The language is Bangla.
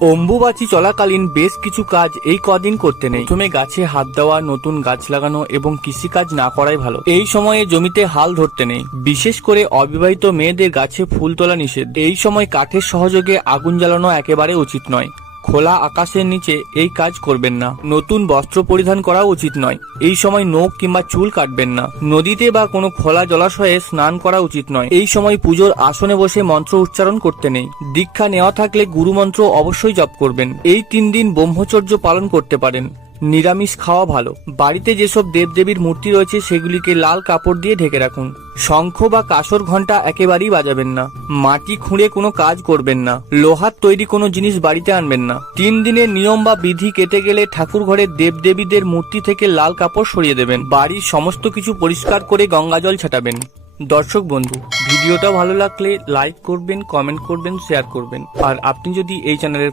অম্বুবাচী চলাকালীন বেশ কিছু কাজ এই কদিন করতে নেই। প্রথমে গাছে হাত দেওয়া, নতুন গাছ লাগানো এবং কৃষিকাজ না করাই ভালো। এই সময়ে জমিতে হাল ধরতে নেই। বিশেষ করে অবিবাহিত মেয়েদের গাছে ফুল তোলা নিষেধ। এই সময় কাঠের সহযোগে আগুন জ্বালানো একেবারে উচিত নয়। খোলা আকাশের নিচে এই কাজ করবেন না। নতুন বস্ত্র পরিধান করা উচিত নয়। এই সময় নখ কিংবা চুল কাটবেন না। নদীতে বা কোনো খোলা জলাশয়ে স্নান করা উচিত নয়। এই সময় পুজোর আসনে বসে মন্ত্র উচ্চারণ করতে নেই। দীক্ষা নেওয়া থাকলে গুরুমন্ত্র অবশ্যই জপ করবেন। এই 3 দিন ব্রহ্মচর্য পালন করতে পারেন। নিরামিষ খাওয়া ভালো। বাড়িতে যেসব দেবদেবীর মূর্তি রয়েছে সেগুলিকে লাল কাপড় দিয়ে ঢেকে রাখুন। শঙ্খ বা কাঁসর ঘণ্টা একেবারেই বাজাবেন না। মাটি খুঁড়ে কোনো কাজ করবেন না। লোহার তৈরি কোনো জিনিস বাড়িতে আনবেন না। 3 দিনের নিয়ম বা বিধি কেটে গেলে ঠাকুর ঘরের দেবদেবীদের মূর্তি থেকে লাল কাপড় সরিয়ে দেবেন। বাড়ির সমস্ত কিছু পরিষ্কার করে গঙ্গাজল ছেটাবেন। দর্শক বন্ধু, ভিডিওটা ভালো লাগলে লাইক করবেন, কমেন্ট করবেন, শেয়ার করবেন। আর আপনি যদি এই চ্যানেলের